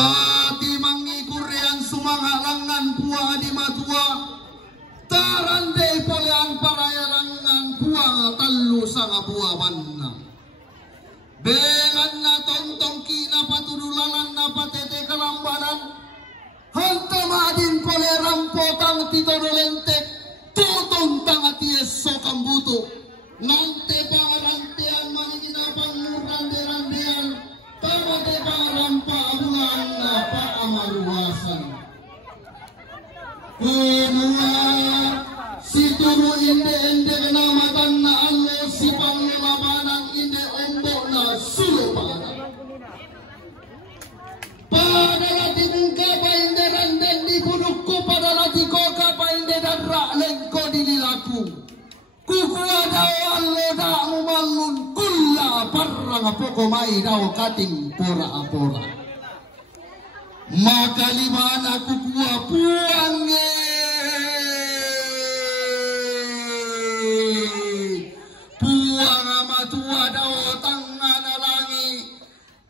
Tati mangikurian sumangalangan buah di matua. Tarandai pole ang parayalangan buah talu sang buah banna. Belan na tontong kina patudulalan na patete kalambanan. Hantamadin pole rampotang titodolentek. Tutong tanga tieso kambuto. Nante pangarantian maniginapang murande-randean. Tamate pangarampa abulan na paamaruwasan. Kumua si turu inde kenamatan na alo si panglalabanan inde ombok na sulo panganan. Padalati mungka pa inde randen di punukku padalati koka pa inde darra lengko dililaku. Kukua daw allo da umalun kulla parang poko mai daw kating pora-pora. Makaliman aku kuah puange puang amatua daw tangan alangi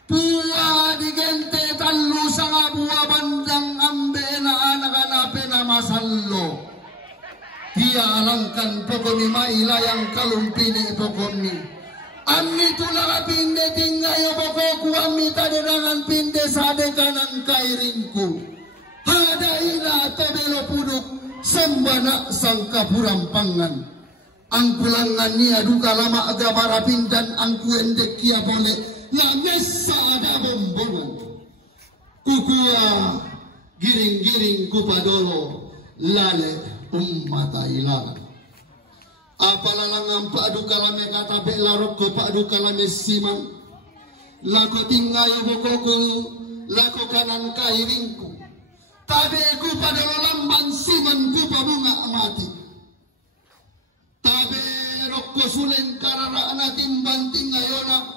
puah digente talu sanga buah bandang ambena anak-anak na masallo pialangkan pokok ni mailayang kalumpini pokok ni Ami tulala pinde tinggayo bokoku ami taderangan pinde sade kanan kairingku. Hadaila tebelo puduk sembana sangka purampangan. Angkulangan nia duka lama agabara pindan angku endek kia boleh la mesa ada bombongan. Kukua giring-giring kupadolo lale ummata ilalan. Apalalang pak adu kalame kata belarok ko pak adu kalame siman lako tinggayo bokoku lako kanan kairingku tabe ku pada lamban siman ku pabunga mati tabe rokko sulen karara na timban tingayona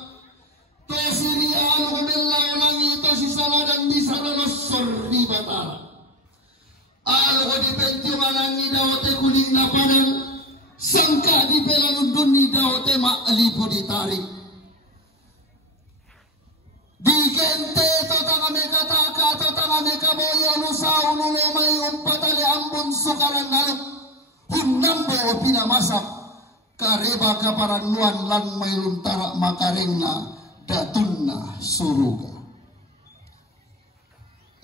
to siri alo melalangi to si saladan di salalos sorri batara alo di pentiu manangi dawote kuning na padang sangka di belang dunia daw tema lipo ditarik. Di kente totang ame kataka totang ame kaboyo nusaw nulemay umpatali ambon sukaran nalok hunambo pinamasak kareba kaparanuan lang may luntara makarengna datunna suruga.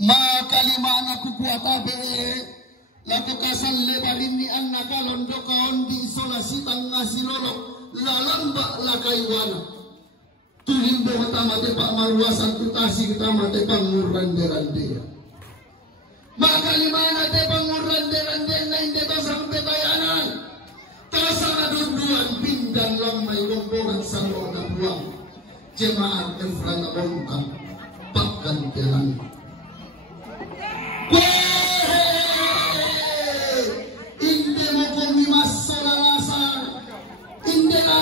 Makalima na kukuatabe laku kasal lebarin ni anak kalon dokaon di isolasi tangga silolok lalamba lakaiwana tulimbo utama te pak maruasan tutasi utama te pangurande-rande maka limana te pangurande-rande na hindi to sampai bayanan tasa adunduan pindang lamay rombongan sa loob na buwang jemaat efran na bontang pagkantilan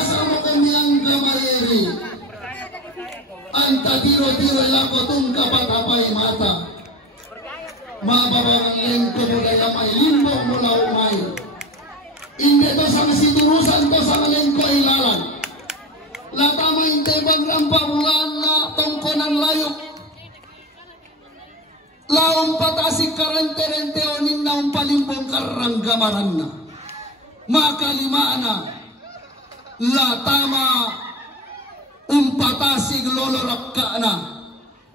sama kamiang gamayeri anta tiro-tiro lako tungka patapai mata mababang lengko budaya may limbo mula umay inde to sa siturusan to sa lengko ilalan latama inte bang rampabulan na tongkonan layok laong patasik karente-rente onin na umpalimbong karang gamaran na makalimaana latama umpatasig lolo rakkana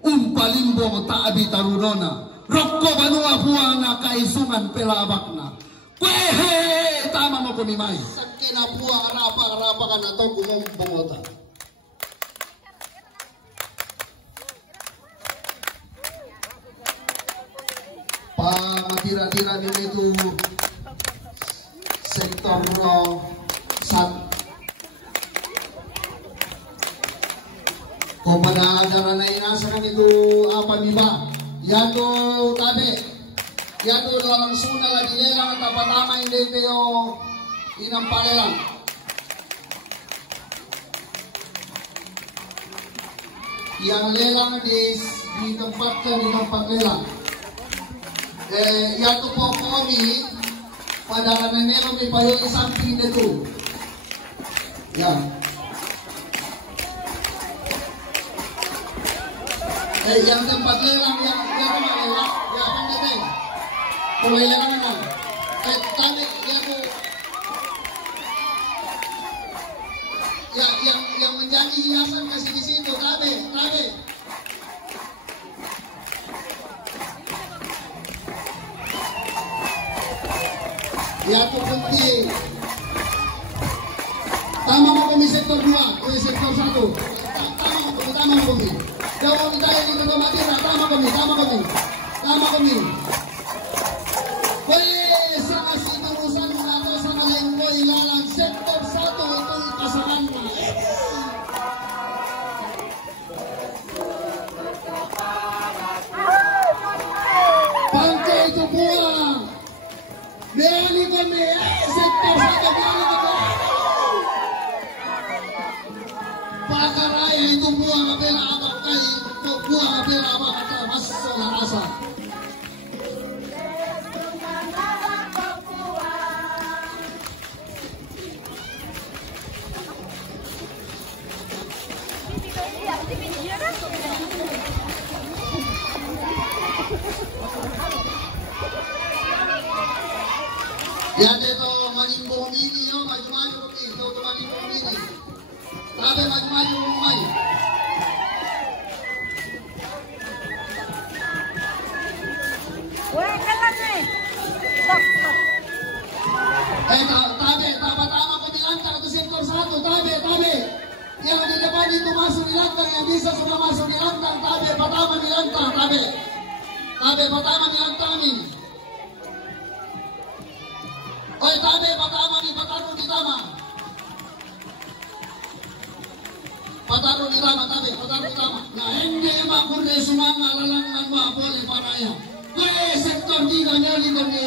umpalimbo taabi tarunona rokko banua buana kaisungan pelabakna kwehe tama mo kumimay sakina buang arapa kan atau gumombongota pangatira-tira din itu sektor sat o pada ajaran na inasakan itu apa nih ba? Yato tabe, yato dalam suna lagi lelang tapatama hindi kayo inampalelang. Yang lelang di tempat lelang. Yato po kami pada kananero may payo isamping nito. Yan. Yang tempat lelang yang mana ya? Ya pandai. Kalau lelang mana? Tarik ya bu. Yang menjadi hiasan kasih di situ, tabe. Ya aku penting. Tama mo kami sektor 2, sektor 1. Tama mo kami. Kaya kami tayo dito na matira, tama kami. Pues, sa kasinurusan mo nato sa Malengko, ilalang sektor 1, itong pasakan na. Pangkay ito po ang Leali kami, sektor 1, Leali kami. Pakaraya itu buah kapela apa kali, buah kapela apa kata mas rasa. Yan ito, maging bumili yun, maju-maju kami, ito maging bumili. Tabi, maju-maju kumay. Weh, kalan eh. Stop. Tabi, tama kami lantar ke sektor 1, tabi. Yang di depan itu masuk di lantar, yang bisa sudah masuk di lantar, tabi, pertama di lantar, tabi. Tabi, pertama di lantar kami. Oi, tabi, pertama di pataru di tama. Pataru di tama, tabi, pataru di tama. Nah, hindi makurde sumanga lalangan mo boleh paraya. Kue sektor 3 nyali kami.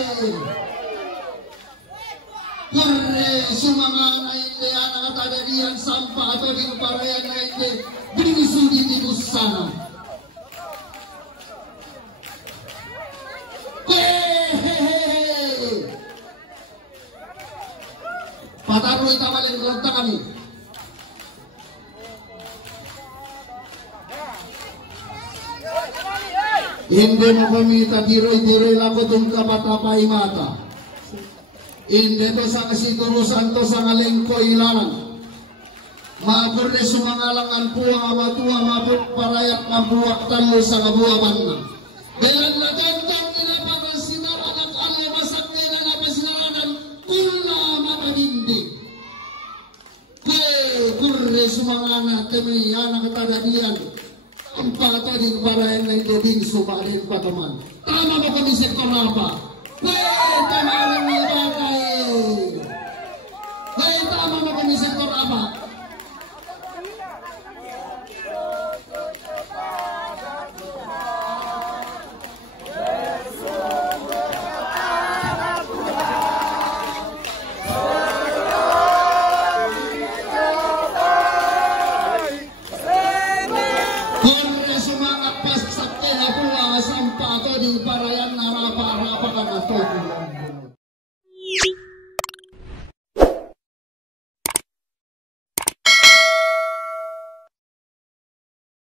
Kurde sumanga na hindi anak kata diyan sampah atau di paraya na hindi binisudi di busana. Kue pataru di tama yang lantar kami. Hindi mo kami tadiroy-diroy lang ko itong kapatapay mata. Hindi to sa kasiturusan to sa ngalengko ilalang. Maapurde sumangalangan puwang amatua maput parayat mabuwak talo sa kabuaban na. Dayan na gandang nilapagan sinaranak alya masak nila na pasinaranan kula mapanindig. Kurde sumangana kami anak katadadian. Ang patading parayan na ito din sumarin pa teman. Tama ba kami sektor apa? Tama rin mga bagay. Tama ba kami sektor apa? Sampah atau di parayan narapa-rapa kan atau